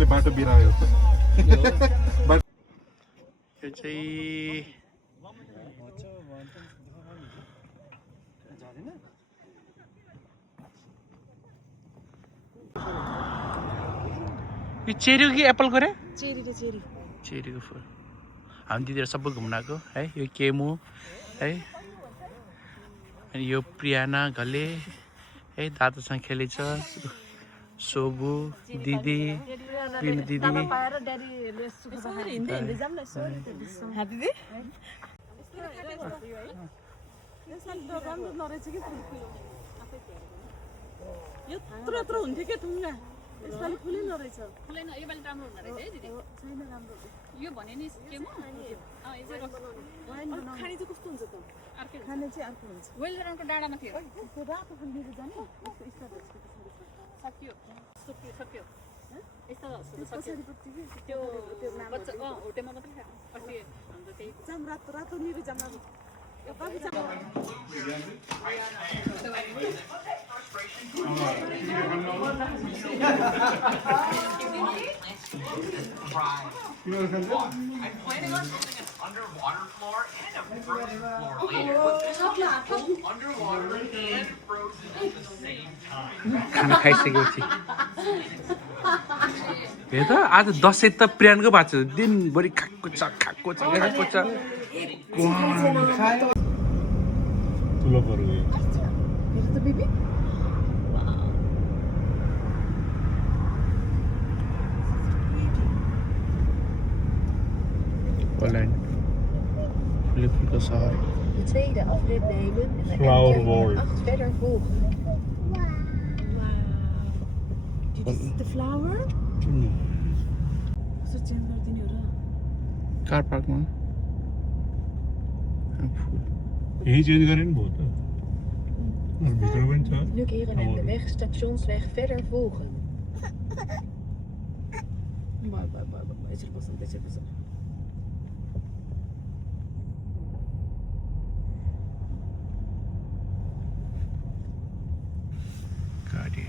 ड्राइभरले बाटो बिरायो यो चाहिँ यो चेरी हो कि एप्पलको रे चेरीको फुल हामी दिदीहरू सबै घुम्न आएको है यो केमु है अनि यो प्रियाना घले है दादासँग खेलेछ सोबु दिदी पिनु दिदी यत्रो हुन्थ्यो के थुङ्गा यसपालि फुलै नरहेछ फुलै न योपालि राम्रो हुँदो रहेछ है दिदी छैन राम्रो यो भने नि के म खाने चाहिँ कस्तो हुन्छ त अर्कै खाने चाहिँ अर्को हुन्छ वेलराउन्डको डाँडामा थियो त्यो रातो फुल लिएर जाने सक्यो सक्यो सक्यो यस्तो पछाडिपट्टि त्यो बच्चा होटेलमा मात्रै खाएको अस्ति हाम्रो त्यही जाम रातो रातो लिएर जाम यो कति जाम I'm planning on building an underwater floor and a frozen floor later. Underwater and frozen at the same time. खाना खाइसकेपछि हेर त आज दसैँ त प्रियानको भएको छ दिनभरि खाएको छ तुलपहरू Poland. Lieflijke Sahara. De tweede afrit nemen en Flower de Bowl. 8 verder volgen. This is the flower so change गर्दिनु र कार पार्कमा फुल यही चेन्ज गरे नि भयो त भित्र पनि छ Terugkeren en de weg stationsweg verder volgen. बाय यसरी बस्नु गाडी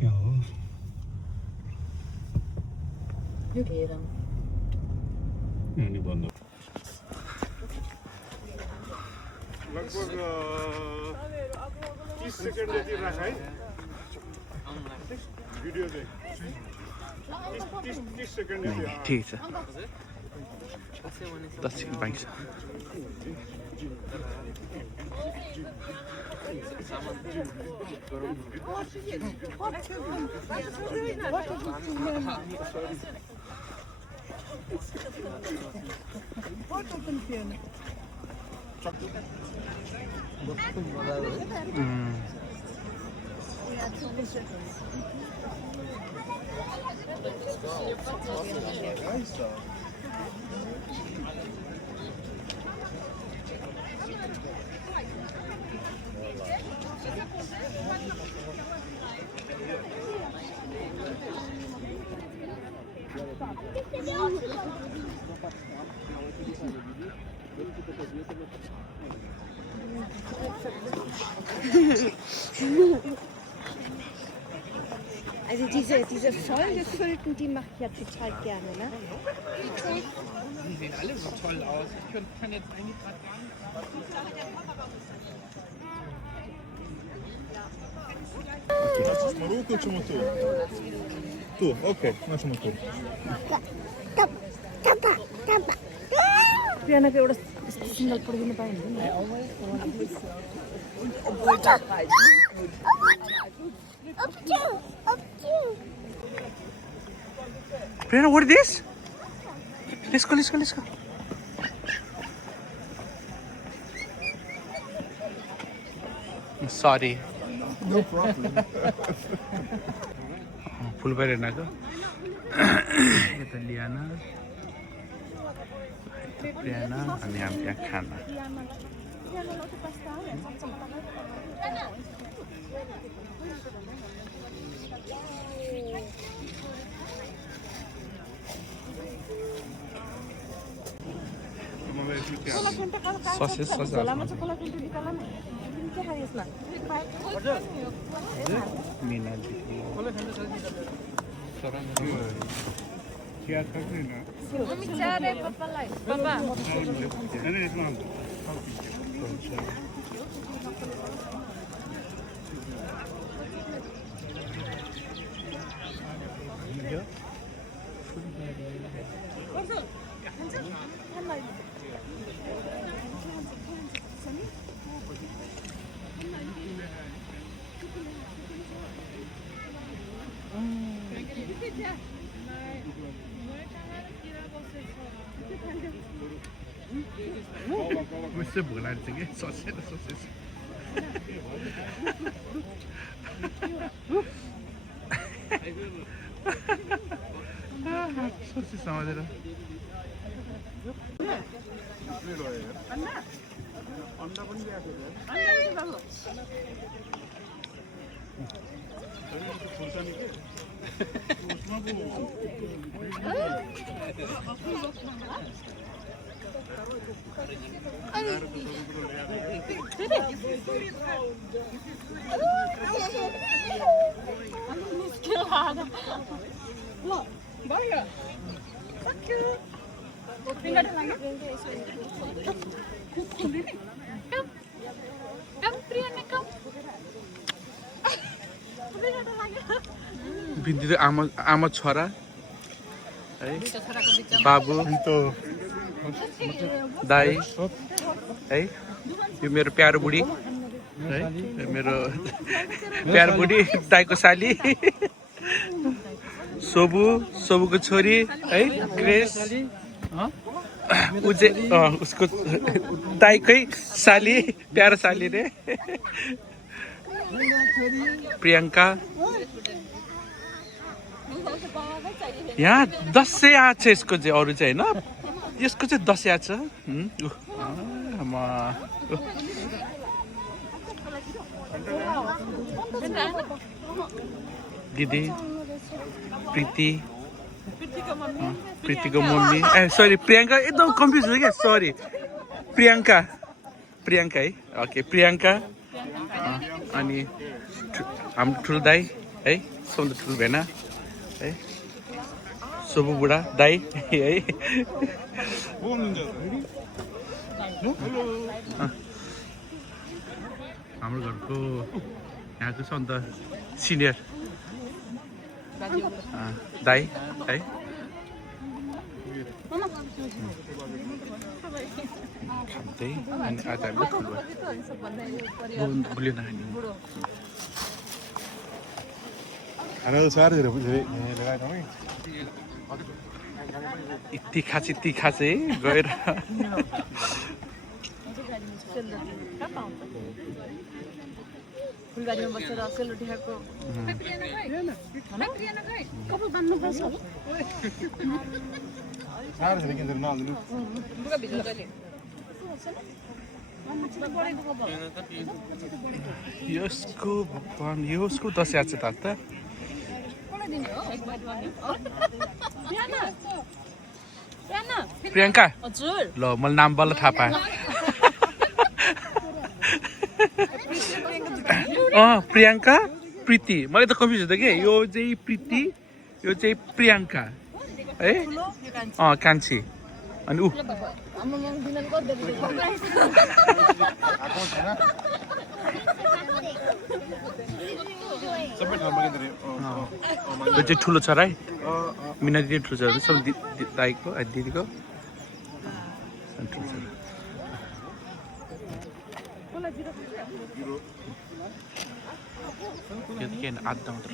क्या हो Terugkeren. अनि बन्द लगभग 30 सेकेन्ड जति राख है भिडियो चाहिँ 30 सेकेन्ड जति ठिक छ 10 सेकेन्ड बाँकी छ Also diese vollgefüllten, die mache ich ja total gerne, ne? Die sehen alle so toll aus. Ich kann jetzt eigentlich gerade gar nicht. Марокко чему ту? Ту, окей, нашему ту. प्रियानाको एउटा सिङ्गल पढिदिनु पाएँ नि Prerna, what is this? Let's go. I'm sorry. No problem. फुलबारी हेर्नको यता लियाना प्रियाना अनि हामी यहाँ खाना झोलामा चाहिँ कोला फिल्टर निकाल्न के खाने यसमा मिना दिदी चिया सक्दैन पापा होइन यसमा कस्तो भोक लाग्छ कि ससेर ससे समातेर अन्डा पनि ल्याएको बिन्दी त आमा छोरा है बाबु दाई है यो मेरो प्यारो बुढी है यो मेरो प्यारो बुढी दाईको साली सोबुको छोरी है ग्रेस उसको दाईकै साली प्यारो साली रे प्रियंका यहाँ दसैँ आएको छ यसको चाहिँ अरू चाहिँ होइन यसको चाहिँ दसैँ आएको छ दिदी प्रीतिको मम्मी ए सरी प्रियंका एकदम कन्फ्युज भयो क्या सरी प्रियंका है ओके प्रियंका अनि हाम्रो ठुलो दाई है सबभन्दा ठुलो भेना है सोबु बुढा दाई है हाम्रो घरको यहाँको छ अन्त सिनियर दाई है खाँदै अनि आज हाम्रो ठुलो भुल्यो नानी खाना त साह्रै धेरै पनि लगाएको तिखा चाहिँ गएर फुलबारीमा बसेर सेलरोटी खाएको कपाल बान्नुपर्छ साह्रै धेरै किन नहाल्नु बुका भित्र जहिले यसको भगवान यसको दसैँ आएको छ त प्रियंका हजुर ल मैले नाम बल्ल थाहा पाएँ प्रियंका प्रीति मलाई त कन्फ्युज हुँदै कि यो चाहिँ प्रीति यो चाहिँ प्रियंका है कान्छी अनि ऊ सबै ठाउँमा यो चाहिँ ठुलो छ र है मिना दिदी ठुलो छ सब दाईको दिदीको ठुलो छ यो के आधा मात्र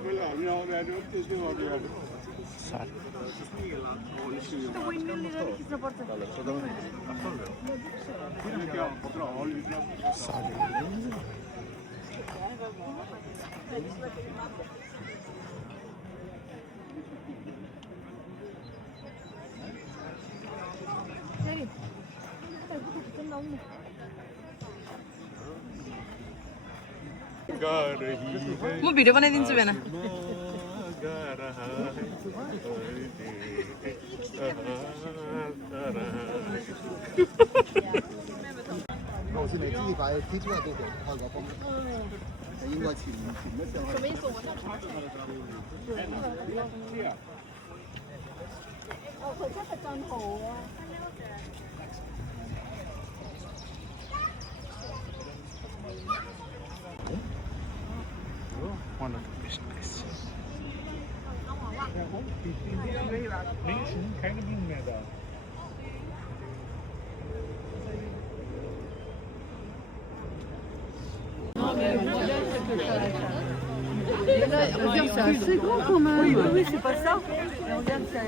पहिला हामी आउँदा त्यस्तै भयो सात म भिडियो बनाइदिन्छु बेना One of the best places. Mensen keine Blumen mehr da. C'est grand quand même. Oui, c'est pas ça. Regarde, ça.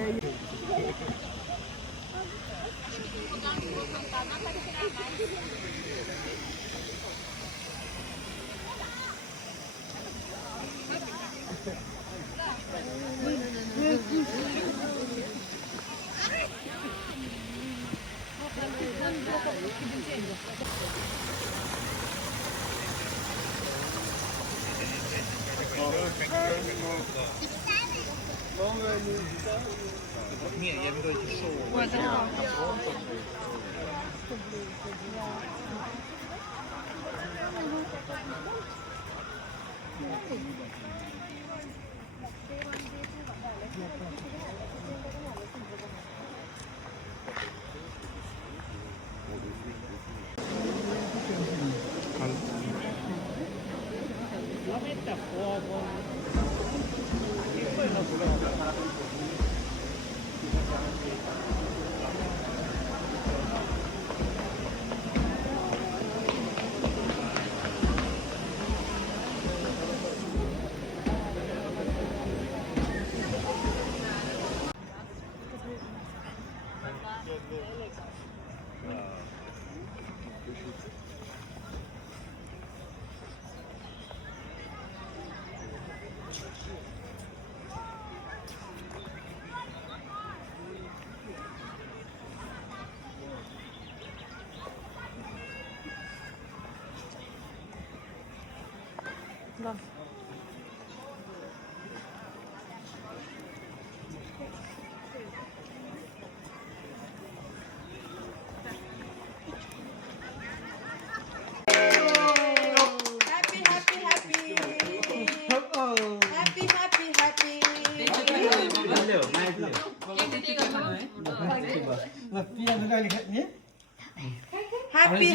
Happy.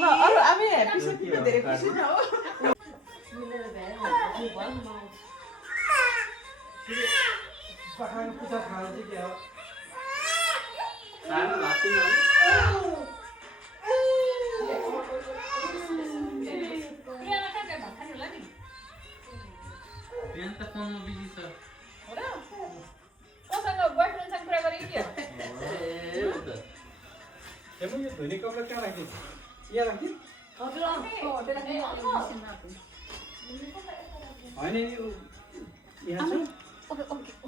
ल अरु हामी ह्याप्पी सेप्पी त धेरै खुसी न हो पकाएको पूजा खानु चाहिँ के हो सानो भात बिहान त फोनमा बिजी छ हो र कोसँग बोयफ्रेन्डसँग कुरा गरेको के हो हेर्नु यो धुने कपडा कहाँ राख्यो यहाँ राख्यो हजुर होइन यहाँ छ